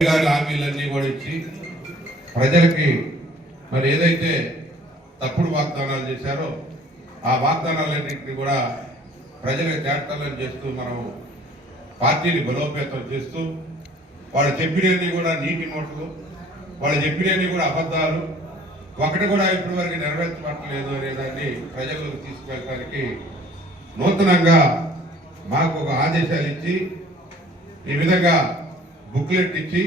గారి హామీలన్నీ కూడా ఇచ్చి ప్రజలకి మరి ఏదైతే తప్పుడు వాగ్దానాలు చేశారో ఆ వాగ్దానాలన్నింటినీ కూడా ప్రజలకు చేర్చాలని చేస్తూ మనం పార్టీని బలోపేతం చేస్తూ వాళ్ళు చెప్పినవన్నీ కూడా నీటి నోట్లు వాళ్ళు చెప్పినవన్నీ కూడా అబద్ధాలు. ఒకటి కూడా ఇప్పటి వరకు నెరవేర్చబట్టలేదు అనే దాన్ని ప్రజలకు తీసుకెళ్ళడానికి నూతనంగా మాకు ఒక ఆదేశాలు ఇచ్చి ఈ విధంగా బుక్లెట్ ఇచ్చి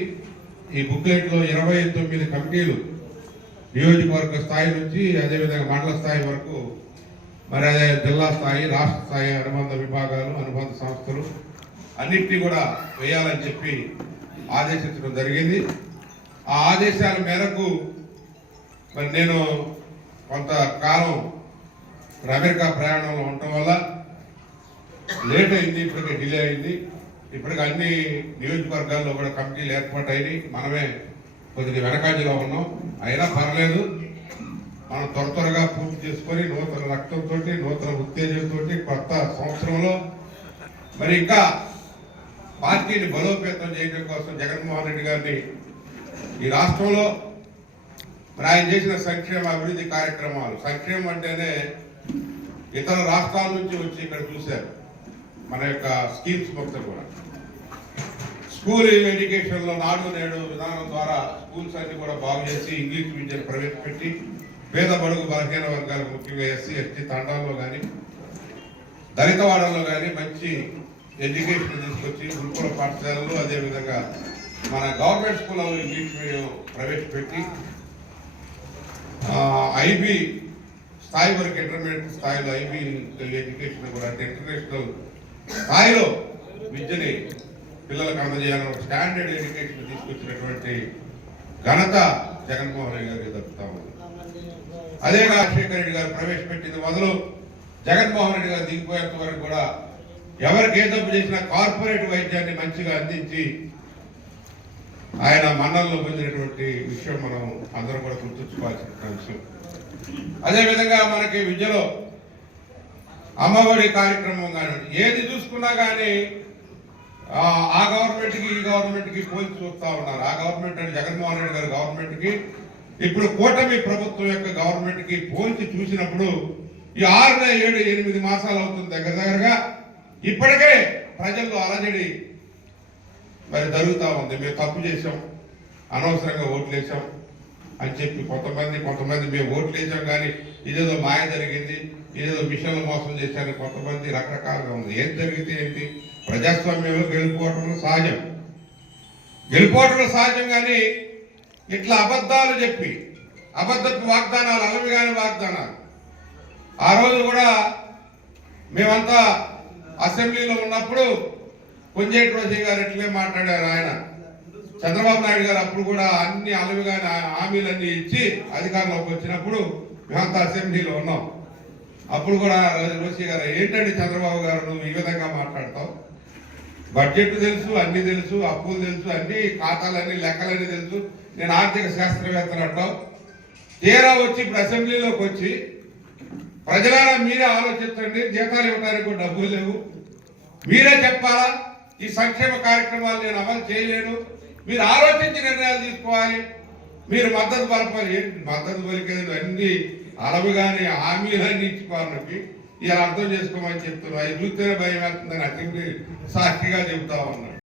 ఈ బుక్లెట్లో ఇరవై తొమ్మిది కమిటీలు నియోజకవర్గ స్థాయి నుంచి అదేవిధంగా మండల స్థాయి వరకు మరి అదే జిల్లా స్థాయి రాష్ట్ర స్థాయి అనుబంధ విభాగాలు అనుబంధ సంస్థలు అన్నింటినీ కూడా వేయాలని చెప్పి ఆదేశించడం జరిగింది. ఆ ఆదేశాల మేరకు మరి నేను కొంతకాలం అమెరికా ప్రయాణంలో ఉండటం వల్ల లేట్ అయింది ఇప్పటికే డిలే అయింది. ఇప్పటికి అన్ని నియోజకవర్గాల్లో కూడా కమిటీలు ఏర్పాటైనాయి. మనమే కొద్దిగా వెనకాజీలో ఉన్నాం. అయినా పర్లేదు. మనం త్వర త్వరగా పూర్తి చేసుకొని నూతన రక్తంతో నూతన ఉత్తేజంతో కొత్త సంవత్సరంలో మరి ఇంకా పార్టీని బలోపేతం చేయడం కోసం జగన్మోహన్ రెడ్డి గారిని ఈ రాష్ట్రంలో మరి ఆయన చేసిన సంక్షేమ అభివృద్ధి కార్యక్రమాలు. సంక్షేమం అంటేనే ఇతర రాష్ట్రాల నుంచి వచ్చి ఇక్కడ చూశారు. మన యొక్క స్కీమ్స్ మొత్తం కూడా. స్కూల్ ఎడ్యుకేషన్లో నాడు నేడు విధానం ద్వారా స్కూల్స్ అన్ని కూడా బాగు చేసి ఇంగ్లీష్ మీడియం ప్రవేశపెట్టి పేద బడుగు బలహీన వర్గాలు ముఖ్యంగా ఎస్సీ ఎస్టీ తండాల్లో కానీ దళితవాడల్లో కానీ మంచి ఎడ్యుకేషన్ తీసుకొచ్చి గురుకుల పాఠశాలలు అదేవిధంగా మన గవర్నమెంట్ స్కూల్లో ఇంగ్లీష్ మీడియం ప్రవేశపెట్టి ఐబీ స్థాయి వరకు ఇంటర్మీడియట్ స్థాయిలో ఐబీ ఎడ్యుకేషన్ కూడా అంటే ఇంటర్నేషనల్ స్థాయిలో విద్యని పిల్లలకు అందజేయాలని ఒక స్టాండర్డ్ ఎడ్యుకేషన్ తీసుకొచ్చినటువంటి ఘనత జగన్మోహన్ రెడ్డి గారికి దక్కుతా ఉంది. అదే రాజశేఖర రెడ్డి గారు ప్రవేశపెట్టింది మొదలు జగన్మోహన్ రెడ్డి గారు దిగిపోయేంత వరకు కూడా ఎవరికి ఏ తప్పు చేసినా కార్పొరేట్ వైద్యాన్ని మంచిగా అందించి ఆయన మన్నల్లో పొందినటువంటి విషయం మనం అందరం కూడా గుర్తుంచుకోవాల్సిన అంశం. అదేవిధంగా మనకి విద్యలో అమ్మఒడి కార్యక్రమం కానీ ఏది చూసుకున్నా కానీ ఆ గవర్నమెంట్కి ఈ గవర్నమెంట్కి పోల్చి చూస్తూ ఉన్నారు. ఆ గవర్నమెంట్ అంటే జగన్మోహన్ రెడ్డి గారి గవర్నమెంట్కి. ఇప్పుడు కూటమి ప్రభుత్వం యొక్క గవర్నమెంట్కి పోల్చి చూసినప్పుడు ఈ ఆరు ఏడు ఎనిమిది మాసాలు అవుతుంది దగ్గర దగ్గరగా. ఇప్పటికే ప్రజల్లో అలజడి మరి జరుగుతూ ఉంది. మేము తప్పు చేసాం అనవసరంగా ఓట్లు వేసాం అని చెప్పి కొంతమంది కొంతమంది మేము ఓట్లు వేసాం కానీ ఇదేదో మాయ జరిగింది. ఏదో మిషన్లు మోసం చేశారు కొంతమంది రకరకాలుగా ఉంది. ఏం జరిగితే ఏంటి? ప్రజాస్వామ్యంలో గెలుపుకోవటంలో సహజం. గెలుపుకోవటంలో సహజం కానీ ఇట్లా అబద్ధాలు చెప్పి అబద్ధపు వాగ్దానాలు అలవి కాని వాగ్దానాలు. ఆ రోజు కూడా మేమంతా అసెంబ్లీలో ఉన్నప్పుడు కుంజేటి రోజు గారు ఇట్లే మాట్లాడారు ఆయన. చంద్రబాబు నాయుడు గారు అప్పుడు కూడా అన్ని అలవిగాని హామీలన్నీ ఇచ్చి అధికారంలోకి వచ్చినప్పుడు మేమంతా అసెంబ్లీలో ఉన్నాం. అప్పుడు కూడా రోషి గారు ఏంటండి చంద్రబాబు గారు నువ్వు ఈ విధంగా మాట్లాడతావు? బడ్జెట్ తెలుసు అన్ని తెలుసు అప్పులు తెలుసు అన్ని ఖాతాలన్నీ లెక్కలన్నీ తెలుసు. నేను ఆర్థిక శాస్త్రవేత్తలు అంటావు. తీరా వచ్చి ఇప్పుడు అసెంబ్లీలోకి వచ్చి ప్రజలారా మీరే ఆలోచించండి జీతాలు ఇవ్వడానికి కూడా డబ్బులు లేవు. మీరే చెప్పాలా? ఈ సంక్షేమ కార్యక్రమాలు నేను అమలు చేయలేను. మీరు ఆలోచించి నిర్ణయాలు తీసుకోవాలి. మీరు మద్దతు పలపాలి మద్దతు పలికేది అన్ని అలవి కానీ హామీలన్నీ ఇచ్చుకోవాలకి ఇలా అర్థం చేసుకోమని చెప్తున్నారు. అది చూస్తేనే భయం వేస్తుందని అసెంబ్లీ సాక్షిగా చెబుతా ఉన్నాడు